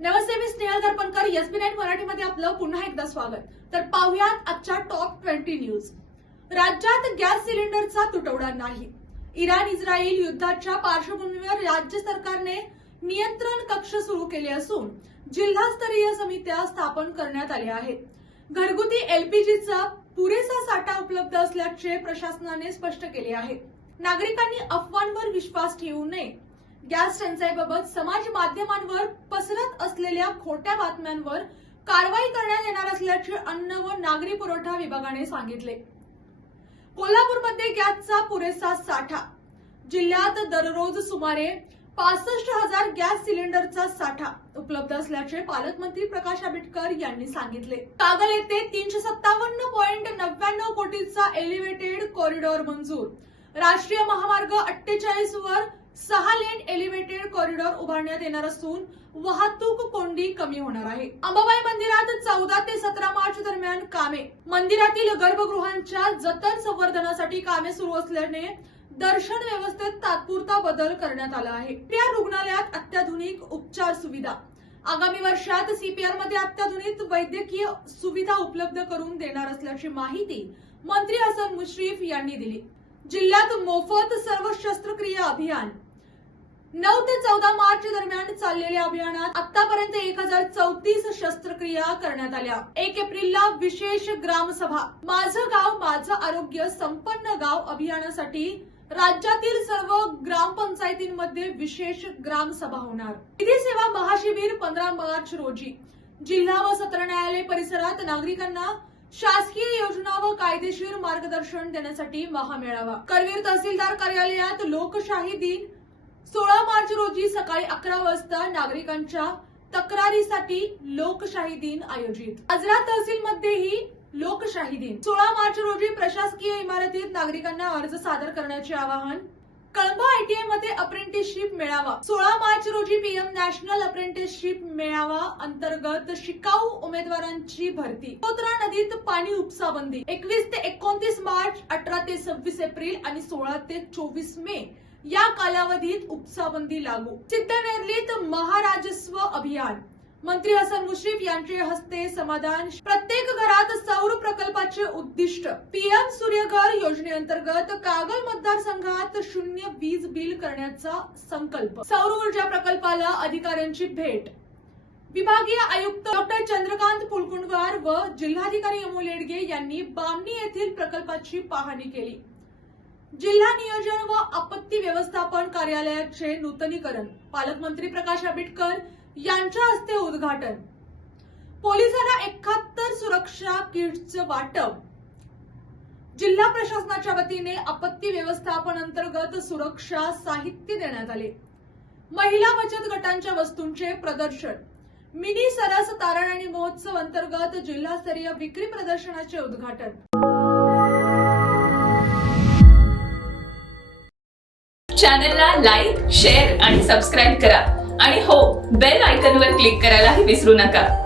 नमस्ते, मी Snehal दर्पणकर. SB9 मराठीमध्ये आपलं पुन्हा एकदा स्वागत. तर पाहुयात आजच्या टॉप 20 न्यूज. राज्यात गॅस सिलेंडरचा तुटवडा नाही. इराण-इस्रायल युद्धाच्या पार्श्वभूमीवर राज्य सरकारने नियंत्रण कक्ष सुरू केले असून जिल्हास्तरीय समित्या स्थापन करण्यात आल्या आहेत. घरगुती LPGचा पुरेसा साठा उपलब्ध असल्याचे प्रशासनाने स्पष्ट केले आहे. नागरिकांनी अफवांवर विश्वास ठेवू नये. गॅस टंचाईबाबत समाज माध्यमांवर पसरत असलेल्या खोट्या बातम्यांवर कारवाई करण्यात येणार असल्याचे अन्न व नागरी पुरवठा विभागाने सांगितले. कोल्हापूरमध्ये गॅसचा पुरेसा साठा. जिल्ह्यात दररोज सुमारे 65,000 गॅस सिलेंडरचा साठा उपलब्ध असल्याचे पालकमंत्री प्रकाश आंबेडकर यांनी सांगितले. कागल येथे 357.99 कोटीचा एलिव्हेटेड कॉरिडॉर मंजूर. राष्ट्रीय महामार्ग 48 वर 6 लेन एलिव्हेटेड कॉरिडॉर उभारण्यात येणार असून वाहतूक कोंडी कमी होणार आहे. अंबाबाई मंदिरात 14 ते 17 मार्च दरम्यान कामे. मंदिरातील गर्भगृहांच्या जतन संवर्धनासाठी कामे सुरू असल्याने दर्शन व्यवस्थेत तात्पुरता बदल करण्यात आला आहे. या रुग्णालयात अत्याधुनिक उपचार सुविधा. आगामी वर्षात CPR मध्ये अत्याधुनिक वैद्यकीय सुविधा उपलब्ध करून देणार असल्याची माहिती मंत्री हसन मुश्रीफ यांनी दिली. जिल्ह्यात मोफत सर्व शस्त्रक्रिया अभियान. 9 ते 14 मार्च दरम्यान चाललेल्या अभियानात आतापर्यंत 1034 शस्त्रक्रिया करण्यात आल्या. 1 एप्रिलला विशेष ग्रामसभा. माझं गाव माझं आरोग्य संपन्न गाव अभियानासाठी राज्यातील सर्व ग्रामपंचायतींमध्ये विशेष ग्रामसभा होणार. विधी सेवा महाशिबिर 15 मार्च रोजी. जिल्हा व सत्र न्यायालय परिसरात नागरिकांना शासकीय योजना व कायदेशीर मार्गदर्शन देण्यासाठी महामेळावा. करवीर तहसीलदार कार्यालयात लोकशाही दिन 16 मार्च रोजी सकाळी 11 वाजता नागरिकांच्या तक्रारीसाठी लोकशाही दिन आयोजित. आजरा तहसीलमध्येही लोकशाही दिन. 16 मार्च रोजी प्रशासकीय इमारतीत नागरिकांना अर्ज सादर करण्याचे आवाहन. कळंबा ITI मध्ये अप्रेंटिसशिप मेळावा. 16 मार्च रोजी PM नॅशनल अप्रेंटिसशिप मेळावा अंतर्गत शिकाऊ उमेदवारांची भरती. पोत्रा नदीत पाणी उपसा बंदी. 21 ते 29 मार्च, 18 ते 26 एप्रिल आणि 16 ते 24 मे या कालावधीत उपसाबंदी लागू. सिद्धनेरलीत महाराजस्व अभियान. मंत्री हसन मुश्रीफ यांच्या हस्ते समाधान. प्रत्येक घरात सौर प्रकल्पाचे उद्दिष्ट. PM सूर्यघर योजनेअंतर्गत कागल मतदारसंघात 0 वीज बिल करण्याचा संकल्प. सौर ऊर्जा प्रकल्पाला अधिकाऱ्यांची भेट. विभागीय आयुक्त डॉ. चंद्रकांत पुलकुंडवार व जिल्हाधिकारी अमोल येडगे यांनी बामणी येथील प्रकल्पाची पाहणी केली. जिल्हा नियोजन व आपत्ती व्यवस्थापन कार्यालयाचे नूतनीकरण. पालकमंत्री प्रकाश आंबेडकर यांच्या हस्ते उद्घाटन. पोलिसांना 71 सुरक्षा किट्सचं वाटप. जिल्हा प्रशासनाच्या वतीने आपत्ती व्यवस्थापन अंतर्गत सुरक्षा साहित्य देण्यात आले. महिला बचत गटांच्या वस्तूंचे प्रदर्शन. मिनी सरस तारण आणि महोत्सव अंतर्गत जिल्हास्तरीय विक्री प्रदर्शनाचे उद्घाटन. चॅनलला लाईक, शेअर आणि सबस्क्राईब करा आणि हो, बेल आयकॉनवर क्लिक करायलाही विसरू नका.